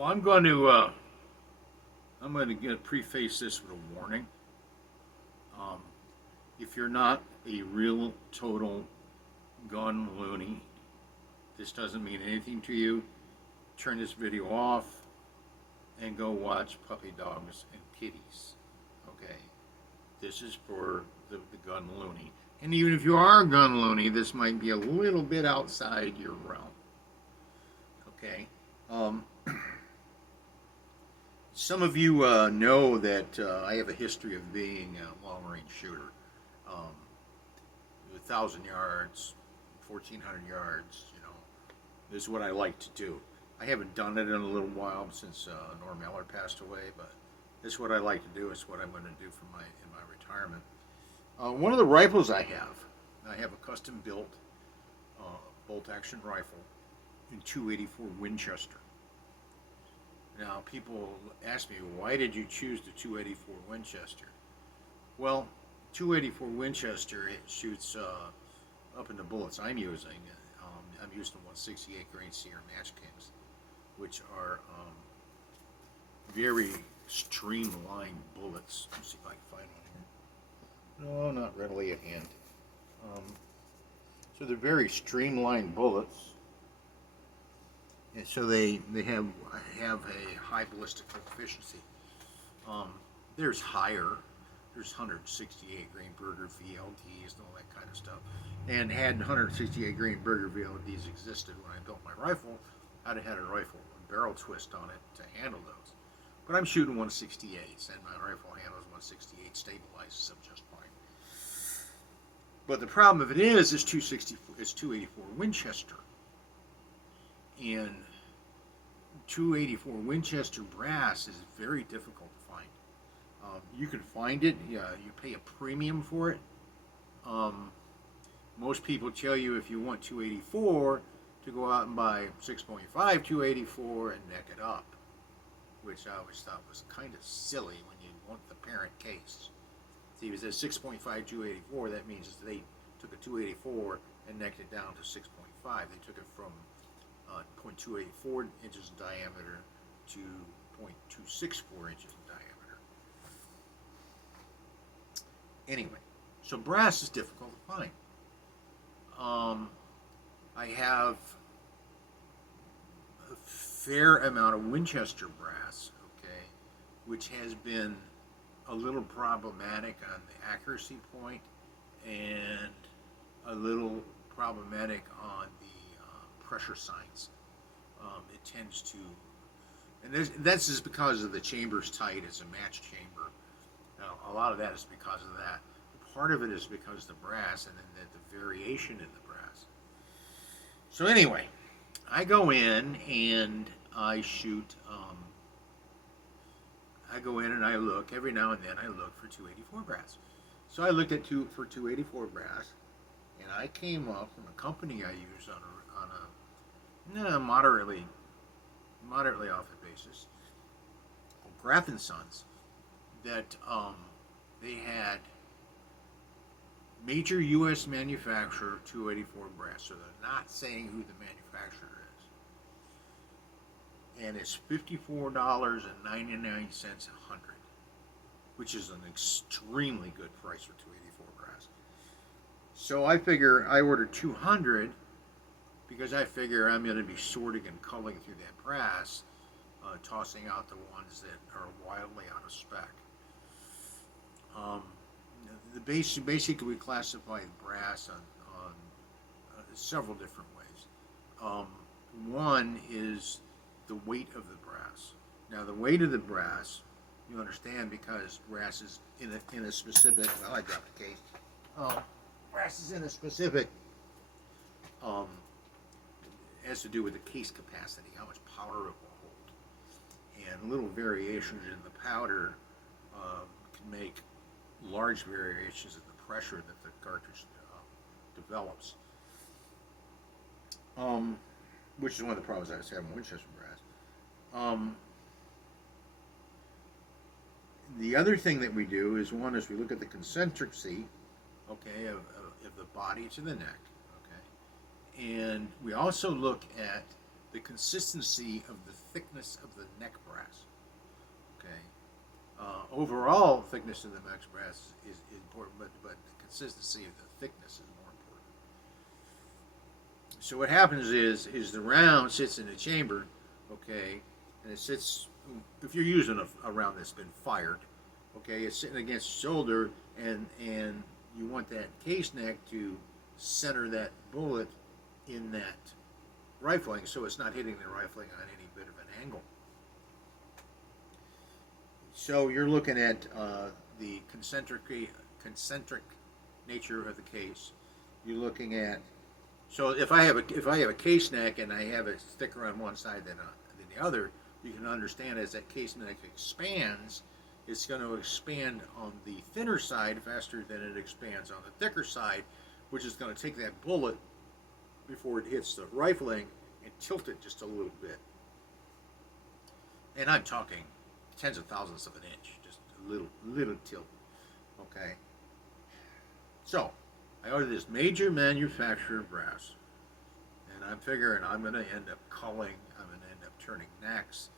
Well, I'm going to preface this with a warning. Um, if you're not a real total gun loony, this doesn't mean anything to you. Turn this video off and go watch puppy dogs and kitties. Okay, this is for the gun loony. And even if you are a gun loony, this might be a little bit outside your realm. Okay. Um, Some of you know that I have a history of being a long range shooter. Um, 1,000 yards, 1,400 yards, is what I like to do. I haven't done it in a little while since Norm Eller passed away, but this is what I like to do. It's what I'm going to do for in my retirement. One of the rifles I have a custom built uh, bolt action rifle in 284 Winchester. Now, people ask me, why did you choose the 284 Winchester? Well, 284 Winchester, it shoots up in the bullets I'm using. I'm using the 168 grain Sierra Match Kings, which are very streamlined bullets. Let's see if I can find one here. No, not readily at hand. Um, so they're very streamlined bullets. And so they have a high ballistic efficiency. There's higher. There's 168 grain Berger VLDs and all that kind of stuff. And had 168 grain Berger VLDs existed when I built my rifle, I'd have had a rifle with a barrel twist on it to handle those. But I'm shooting 168s, and my rifle handles 168, stabilizes them just fine. But the problem of it is 284 Winchester. And 284 Winchester brass is very difficult to find. You can find it. You pay a premium for it. Most people tell you if you want 284 to go out and buy 6.5 284 and neck it up, which I always thought was kind of silly when you want the parent case. See, if it says 6.5 284, that means they took a 284 and necked it down to 6.5. They took it from 0.284 inches in diameter to 0.264 inches in diameter. Anyway, so brass is difficult to find. I have a fair amount of Winchester brass, okay, which has been a little problematic on the accuracy point and a little problematic on the pressure signs. It tends to, and that's just because of the chamber's tight. It's a match chamber. Now, a lot of that is because of that. Part of it is because of the brass and then the variation in the brass. So anyway, I go in and I shoot. I go in and I look every now and then. I look for 284 brass. So I looked at 284 brass, and I came up from a company I use on a moderately off the basis, Graf and Sons, that they had major U.S. manufacturer 284 brass, so they're not saying who the manufacturer is, and it's $54.99 a hundred, which is an extremely good price for 284 brass. So I figure I ordered 200 because I figure I'm going to be sorting and culling through that brass, tossing out the ones that are wildly out of spec. Basically, we classify brass on several different ways. One is the weight of the brass. Now, the weight of the brass, you understand, because brass is in a specific. Well, I dropped the case. Brass is in a specific. Has to do with the case capacity, how much powder it will hold, and little variations in the powder can make large variations in the pressure that the cartridge develops, which is one of the problems I was having with Winchester brass. The other thing that we do is we look at the concentricity, okay, of the body to the neck, okay, and we also look at the consistency of the thickness of the neck brass. Okay. Overall thickness of the neck brass is important, but the consistency of the thickness is more important. So what happens is the round sits in a chamber, okay, and it sits. If you're using a round that's been fired, okay, it's sitting against the shoulder, and you want that case neck to center that bullet in that rifling, so it's not hitting the rifling on any bit of an angle. So you're looking at the concentric nature of the case. You're looking at, so if I have a case neck and I have it thicker on one side than the other, you can understand as that case neck expands, it's going to expand on the thinner side faster than it expands on the thicker side, which is going to take that bullet before it hits the rifling and tilt it just a little bit. And I'm talking tens of thousandths of an inch, just a little tilt. Okay. So I ordered this major manufacturer of brass, and I'm figuring I'm going to end up culling. I'm going to end up turning necks.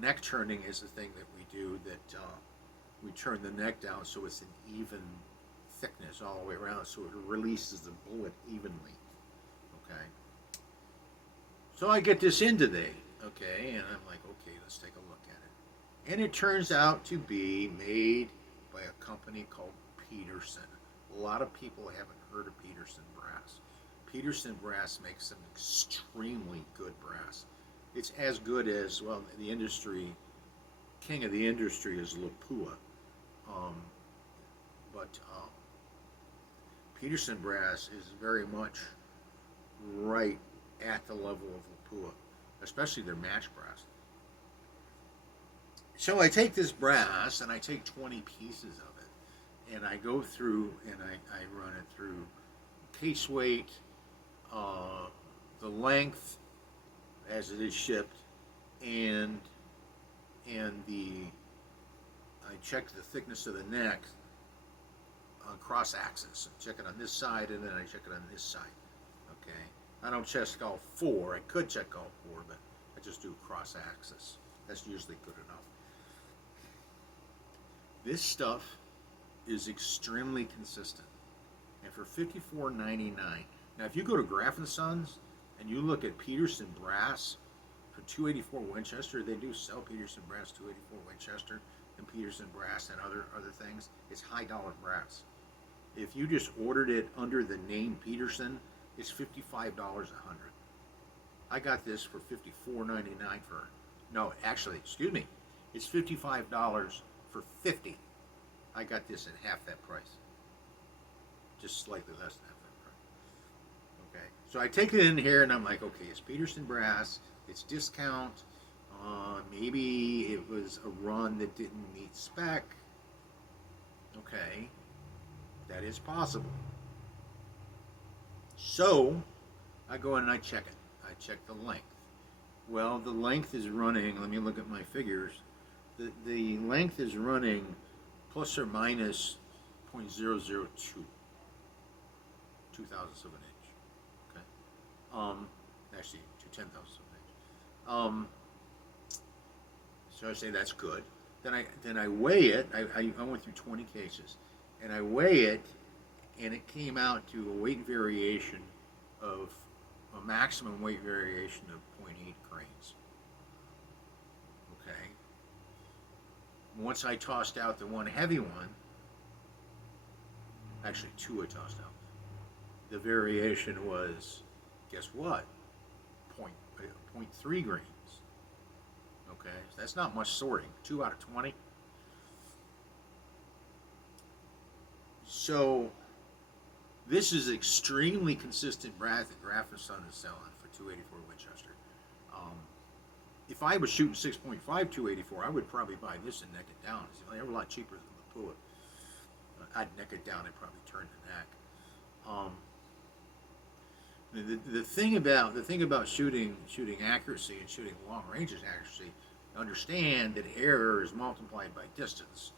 Neck turning is the thing that we do. That we turn the neck down so it's an even thickness all the way around, so it releases the bullet evenly. Okay. So I get this in today. Okay, and I'm like, okay, let's take a look at it. And it turns out to be made by a company called Peterson. A lot of people haven't heard of Peterson brass. Peterson brass makes some extremely good brass. It's as good as, well, the industry, king of the industry is Lapua. But Peterson brass is very much right at the level of Lapua, especially their match brass. So I take this brass and I take 20 pieces of it, and I go through and I run it through case weight, the length as it is shipped, and I check the thickness of the neck on cross axis. I check it on this side and then I check it on this side. Okay, I don't check all four. I could check all four, but I just do cross axis. That's usually good enough. This stuff is extremely consistent, and for $54.99. Now, if you go to Graf & Sons and you look at Peterson brass for 284 Winchester, they do sell Peterson brass 284 Winchester and Peterson brass and other things. It's high dollar brass. If you just ordered it under the name Peterson, it's $55 a hundred. I got this for $54.99 for, no, actually, excuse me, it's $55 for 50. I got this at half that price, just slightly less than half that price. Okay, so I take it in here and I'm like, okay, it's Peterson brass, it's discount. Maybe it was a run that didn't meet spec. Okay, that is possible. So I go in and I check it. I check the length. Well, the length is running, let me look at my figures. The length is running plus or minus 0.002, 2/1000ths of an inch. Okay. Actually, 2/10,000ths of an inch. So I say that's good. Then I weigh it. I went through 20 cases, and I weigh it, and it came out to a weight variation of a maximum weight variation of 0.8 grains. Okay. Once I tossed out the one heavy one, actually two I tossed out, the variation was, guess what? 0.3 grains. Okay, so that's not much sorting. 2 out of 20. So this is extremely consistent brass that Graf & Sons is selling for 284 Winchester. If I was shooting 6.5 284, I would probably buy this and neck it down. They're a lot cheaper than the Lapua. I'd neck it down and probably turn the neck. The thing about shooting accuracy and shooting long ranges accuracy, understand that error is multiplied by distance.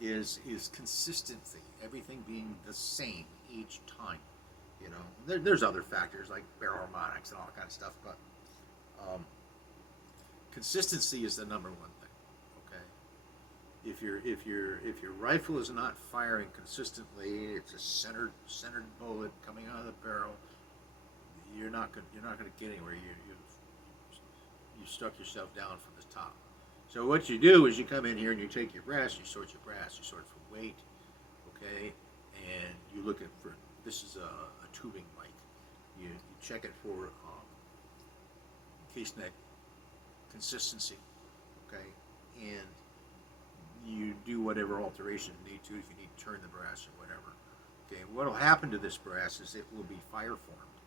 Is consistency, everything being the same each time. You know, there's other factors like barrel harmonics and all that kind of stuff, but Um, Consistency is the number one thing. Okay, if your rifle is not firing consistently, it's a centered bullet coming out of the barrel. You're not gonna get anywhere. You stuck yourself down from the top. So what you do is you come in here and you take your brass, you sort you sort it for weight, okay, and you look at for this is a tubing mic. You check it for case neck consistency, okay, and you do whatever alteration you need to if you need to turn the brass or whatever. Okay, what will happen to this brass is it will be fire formed,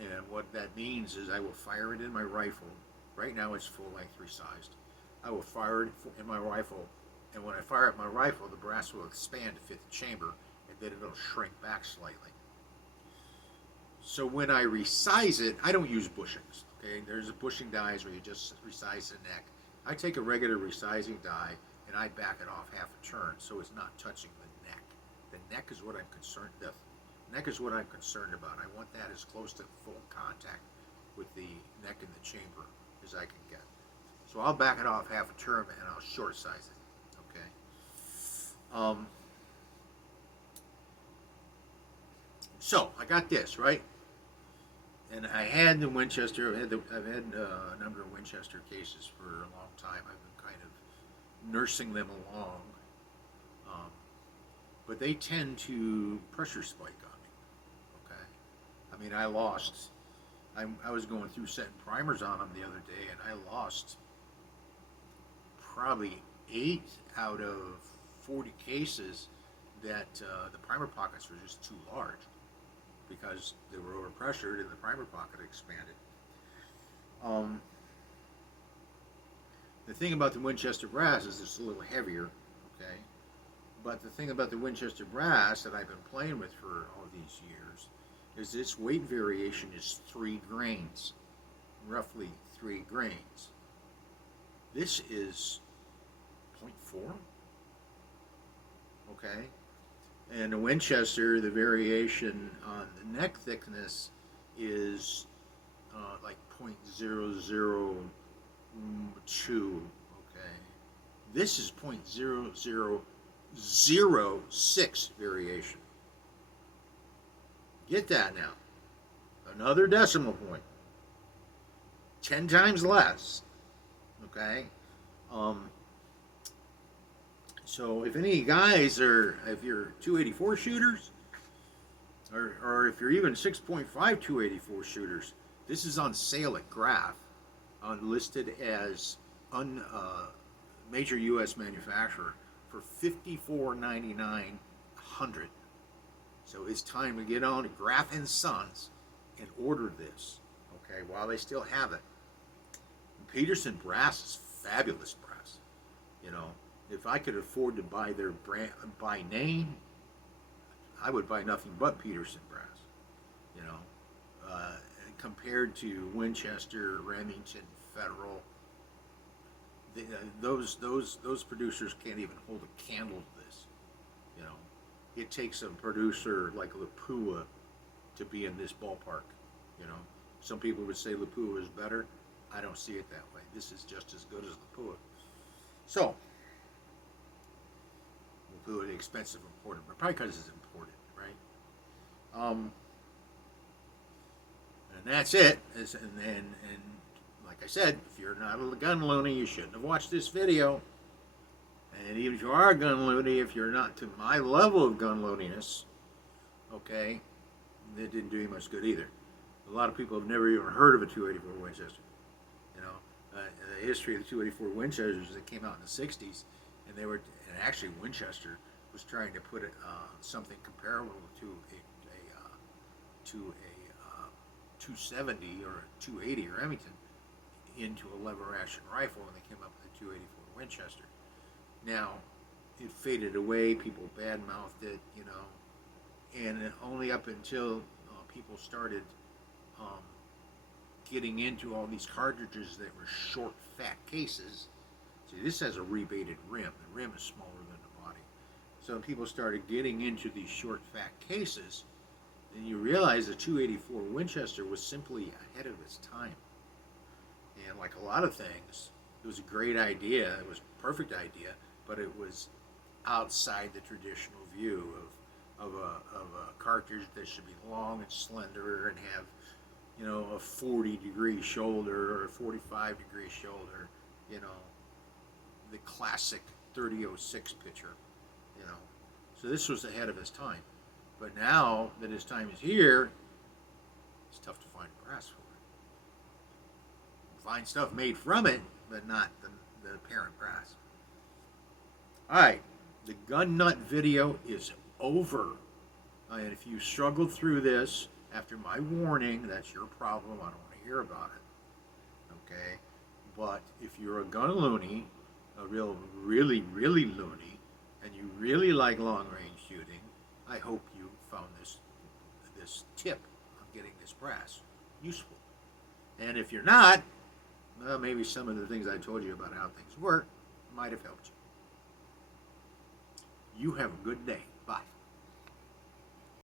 and what that means is I will fire it in my rifle. Right now it's full length resized. I will fire it in my rifle, and when I fire at my rifle, the brass will expand to fit the chamber, and then it'll shrink back slightly. So when I resize it, I don't use bushings. Okay, there's a bushing dies where you just resize the neck. I take a regular resizing die and I back it off half a turn so it's not touching the neck. The neck is what I'm concerned. The neck is what I'm concerned about. I want that as close to full contact with the neck and the chamber as I can get. So I'll back it off half a turn and I'll short size it. Okay. So I got this right, and I had the Winchester. I've had a number of Winchester cases for a long time. I've been kind of nursing them along, but they tend to pressure spike on me. Okay, I mean I was going through setting primers on them the other day, and I lost probably 8 out of 40 cases that the primer pockets were just too large because they were overpressured and the primer pocket expanded. The thing about the Winchester brass is it's a little heavier, okay? But the thing about the Winchester brass that I've been playing with for all these years is its weight variation is 3 grains, roughly 3 grains. This is 0.4, okay? And the Winchester, the variation on the neck thickness is like 0.002, okay? This is 0.0006 variation. Get that now. Another decimal point. 10 times less, okay? So if any guys if you're 284 shooters, or if you're even 6.5 284 shooters, this is on sale at Graf, listed as major U.S. manufacturer for $54.99. So it's time to get on to Graf and Sons and order this, okay, while they still have it. Peterson brass is fabulous brass, you know. If I could afford to buy their brand by name, I would buy nothing but Peterson brass. You know, compared to Winchester, Remington, Federal, those producers can't even hold a candle to this. You know, it takes a producer like Lapua to be in this ballpark. You know, some people would say Lapua is better. I don't see it that way. This is just as good as Lapua. So. The expensive imported, but probably because it's imported, right? And that's it. And like I said, if you're not a gun loony, you shouldn't have watched this video. And even if you are a gun loony, if you're not to my level of gun loaniness, okay, it didn't do you much good either. A lot of people have never even heard of a 284 Winchester. You know, the history of the 284 Winchesters that came out in the 60s, and they were, and actually Winchester was trying to put something comparable to a 270 or a 280 Remington into a lever action rifle, and they came up with a 284 Winchester. Now, it faded away. People badmouthed it, you know, and only up until people started getting into all these cartridges that were short, fat cases. See, this has a rebated rim. The rim is smaller than the body. So people started getting into these short, fat cases, and you realize the 284 Winchester was simply ahead of its time. And like a lot of things, it was a great idea. It was a perfect idea, but it was outside the traditional view of a cartridge that should be long and slender and have, you know, a 40-degree shoulder or a 45-degree shoulder, you know, the classic 3006 picture, you know. So this was ahead of his time. But now that his time is here, it's tough to find brass for it. Find stuff made from it, but not the parent brass. All right, the gun nut video is over. And if you struggled through this after my warning, that's your problem. I don't want to hear about it. Okay? But if you're a gun loony, a really loony, and you really like long range shooting, I hope you found this tip on getting this brass useful. And if you're not, well, maybe some of the things I told you about how things work might have helped you. You have a good day. Bye.